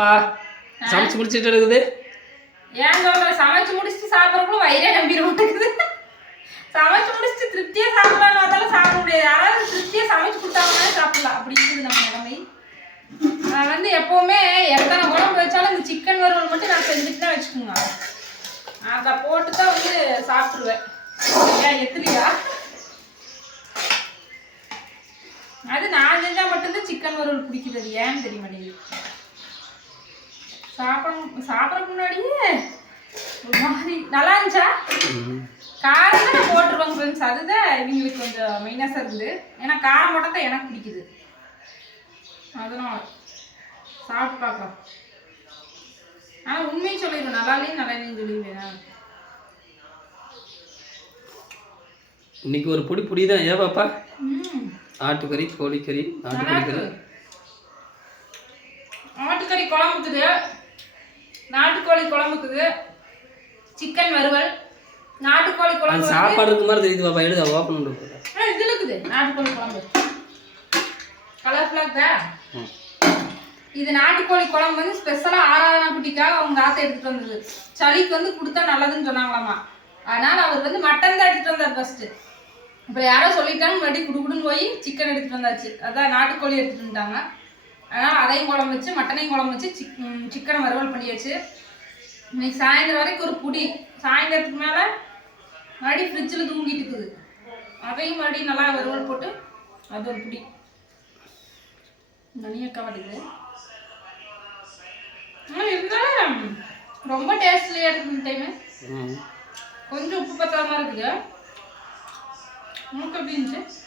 அப்பா சமைச்சு முடிச்சிட்டு இருக்குது. ஏன் சொல்ற, சமைச்சு முடிச்சுட்டு சாப்பிட்றப்போ வயிறே நம்பிட மாட்டேங்குது. சமைச்சு முடிச்சுட்டு திருப்தியா சாப்பிடலாம் அதெல்லாம் சாப்பிட முடியாது. யாராவது திருப்தியா சமைச்சு கொடுத்தாங்கன்னா சாப்பிடலாம். அப்படி இருக்குது நம்ம நிலைமை. நான் வந்து எப்பவுமே எத்தனை குழம்பு வச்சாலும் இந்த சிக்கன் வறுவல் மட்டும் நான் செஞ்சுட்டு தான் வச்சுக்கோங்க. அதை போட்டு தான் வந்து சாப்பிட்ருவேன். ஏன் எத்துலையா அது நான் செஞ்சா மட்டும்தான் சிக்கன் வறுவல் பிடிக்கிறது. ஏன்னு தெரிய மாட்டேங்குது. சாப்பிட்றதுக்கு முன்னாடியே ஒரு மாதிரி நல்லா இருந்துச்சா? காரம் தான் நான் போட்டுருவாங்க ஃப்ரெண்ட்ஸ். அதுதான் இவங்களுக்கு கொஞ்சம் மைனஸாக இருக்குது. ஏன்னா காரம் மட்டும் தான் எனக்கு பிடிக்குது. அதனால சாப்பிட்டு பார்க்கலாம். ஆனால் உண்மையும் சொல்லிடுவேன், நல்லா இல்லைன்னு சொல்லிடுவேன். இன்னைக்கு ஒரு பொடி தான். ஏன் பாப்பா? ஆட்டுக்கறி, கோழிக்கறி, நாட்டுக்கறி. ஆட்டுக்கறி குழம்புக்குது, நாட்டுக்கோழி குழம்புக்குது, சிக்கன் வறுவல், நாட்டுக்கோழி குழம்பு. சாப்பாடு இருக்கு மாதிரி தெரியுது பாப்பா. எடுத்து ஓப்பன் பண்ணி இதுல இருக்குது நாட்டுக்கோழி குழம்பு. கலர்ஃபுல்லா இருக்கா? இது நாட்டுக்கோழி குழம்பு வந்து ஸ்பெஷலா ஆராதனா குட்டிக்காக அவங்க ஆசை எடுத்துட்டு வந்தது. சளிக்கு வந்து கொடுத்தா நல்லதுன்னு சொன்னாங்களாமா. அதனால அவர் வந்து மட்டன் தான் எடுத்துட்டு வந்தார் ஃபர்ஸ்ட். இப்போ யாரோ சொல்லிட்டாங்க, மறுபடியும் குடுக்குடுன்னு போய் சிக்கன் எடுத்துட்டு வந்தாச்சு. அதான் நாட்டுக்கோழி எடுத்துட்டு வந்துட்டாங்க. அதனால அதையும் குழம்பு வச்சு, மட்டனையும் குழம்பு வச்சு, சிக்கனை வறுவல் பண்ணியாச்சு. இன்னைக்கு சாயந்தரம் வரைக்கும் ஒரு புடி. சாயந்தரத்துக்கு மேலே மறுபடியும் ஃப்ரிட்ஜில் தூங்கிட்டு இருக்குது. அதையும் மறுபடியும் நல்லா வறுவல் போட்டு அது ஒரு புடி. நனியக்கா வடிக்குது. இருந்தாலும் ரொம்ப டேஸ்ட்லியா இருக்கு இந்த டைம். கொஞ்சம் உப்பு பத்தாம இருக்குது. உங்களுக்கு எப்படி இருந்துச்சு?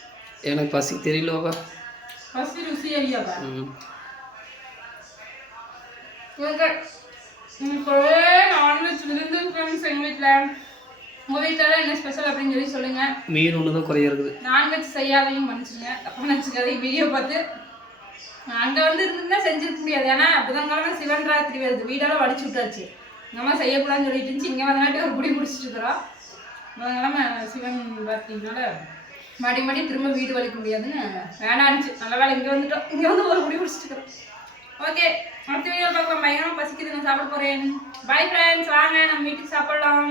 எனக்கு பசி தெரியலவா? பசி ருசி அறியாதா? இப்போவே நான்வெஜ் விருந்து ஃப்ரெண்ட்ஸ் எங்கள் வீட்டில். உங்கள் வீட்டில் என்ன ஸ்பெஷல் அப்படின்னு சொல்லி சொல்லுங்கள். மீன் ஒன்று தான் குறைய இருக்குது. நான்வெஜ் செய்யாதையும் மன்னிச்சுங்க, தப்பாக நினச்சிக்காதையும். வீடியோ பார்த்து அங்கே வந்து இருந்துன்னா செஞ்சிருக்க முடியாது. ஏன்னா புதன்கிழமை சிவன் ராத்திரி வருது. வீடெல்லாம் வடிச்சு விட்டாச்சு. நம்ம செய்யக்கூடாதுன்னு சொல்லிட்டு இருந்துச்சு. இங்கே வந்தனாட்டி ஒரு பிடி பிடிச்சிட்டு இருக்கிறோம். புதன்கிழமை சிவன் ராத்திரினால மடி திரும்ப வீடு வலிக்க முடியாதுன்னு வேணான்னுச்சு. நல்ல வேலை இங்கே வந்துட்டோம். இங்கே வந்து ஒரு பிடி பிடிச்சிட்டு இருக்கிறோம். ஓகே, அடுத்த வீடியோ பார்க்கலாம். பயங்கரமாக பசிக்குது, நான் சாப்பிட போகிறேன். பை ஃப்ரெண்ட்ஸ், வாங்க நம்ம வீட்டுக்கு சாப்பிடலாம்.